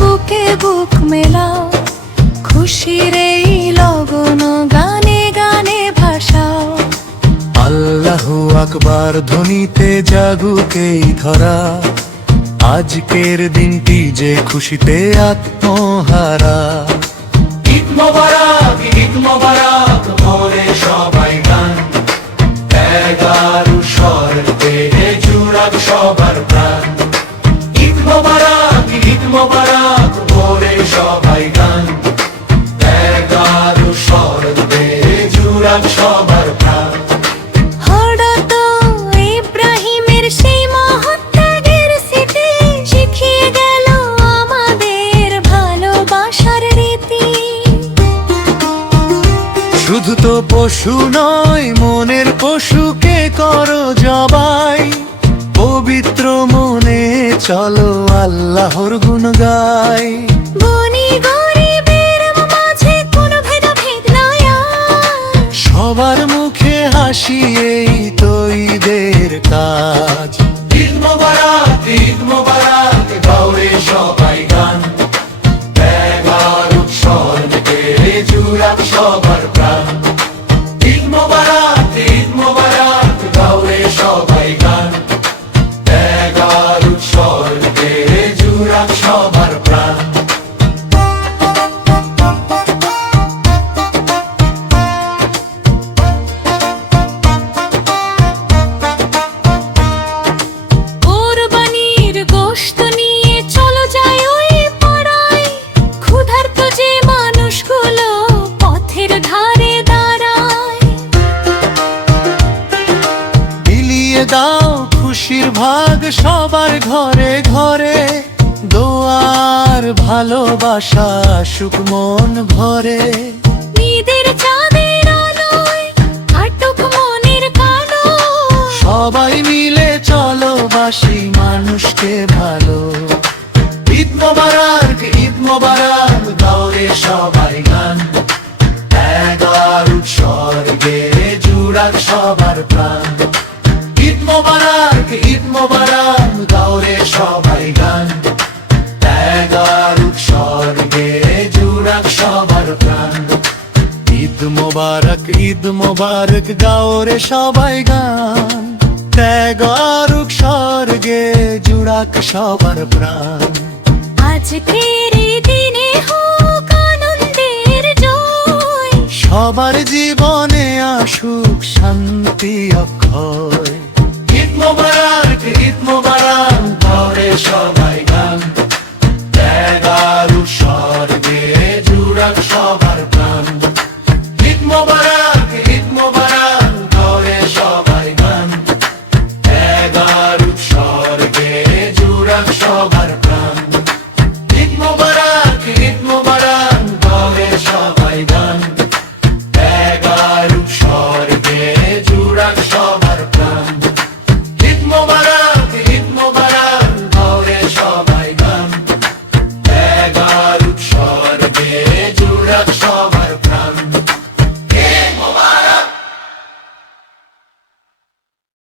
বুকে বুক মেলাও, খুশির এই লগন গানে গানে ভাসাও। আল্লাহু আকবার ধ্বনিতে জাগুক এই ধরা, আজকের দিনটি যে খুশিতে আত্মহারা। ঈদ মোবারক, ঈদ মোবারক, ভোরে সবাই গান, 11 স্বর বেড়ে জুড়াক সবার প্রাণ। ঈদ মোবারক, ঈদ মোবারক, ভোরে সবাই গান, 11 স্বর বেড়ে জুড়াক সবার প্রাণ। হঠাৎ ইব্রাহিমের সেই মহত্যাগের স্মৃতি শিখিয়ে গেল আমাদের ভালোবাসার রীতি। শুধু তো পশু নয়, মনের পশুকে করো জবাই, পবিত্র মনে চলো আল্লাহর গুণ গাই। ধনী গরিবের মাঝে কোনো ভেদাভেদ নাই আর, সবার মুখে হাসি এই তো ঈদের কাজ। ঈদ মোবারক, ঈদ মোবারক, গাওরে সবাই গান, 11 স্বর বেড়ে জুড়াক সবার প্রাণ। ঈদ মোবারক, ঈদ মোবারক, গাওরে সবাই গান, 11 স্বর বেড়ে জুড়াক সবার প্রাণ। কোরবানির গোশত নিয়ে চলো যাই ওই পাড়ায়, ক্ষুধার্ত যে মানুষগুলো পথের ধারে দাঁড়ায়। বিলিয়ে দাও খুশির ভাগ সবার ঘরে ঘরে, দোয়ার ভালোবাসা সুখ মন ভরে। ঈদের চাঁদের আলোয় কাটুক মনের কালো, সবাই মিলে চলো বাসি মানুষকে ভালো। ঈদ মোবারক, ঈদ মোবারক, গাওরে সবাই গান, 11 স্বর বেড়ে জুড়াক সবার প্রাণ। ঈদ মোবারক, ঈদ মোবারক, গাওরে সবাই গান, 11 স্বর বেড়ে জুড়াক সবার প্রাণ। ঈদ মোবারক, ঈদ মোবারক, গাওরে সবাই গান, 11 স্বর্গে জুড়াক সবার প্রাণ। আজকের এই দিনে হোক আনন্দের জয়, সবার জীবনে আসুক শান্তি অক্ষয়। ঈদ মোবারক, ঈদ মোবারক, গাওরে সবাই গান, 11 স্বর বেড়ে জুড়াক সবার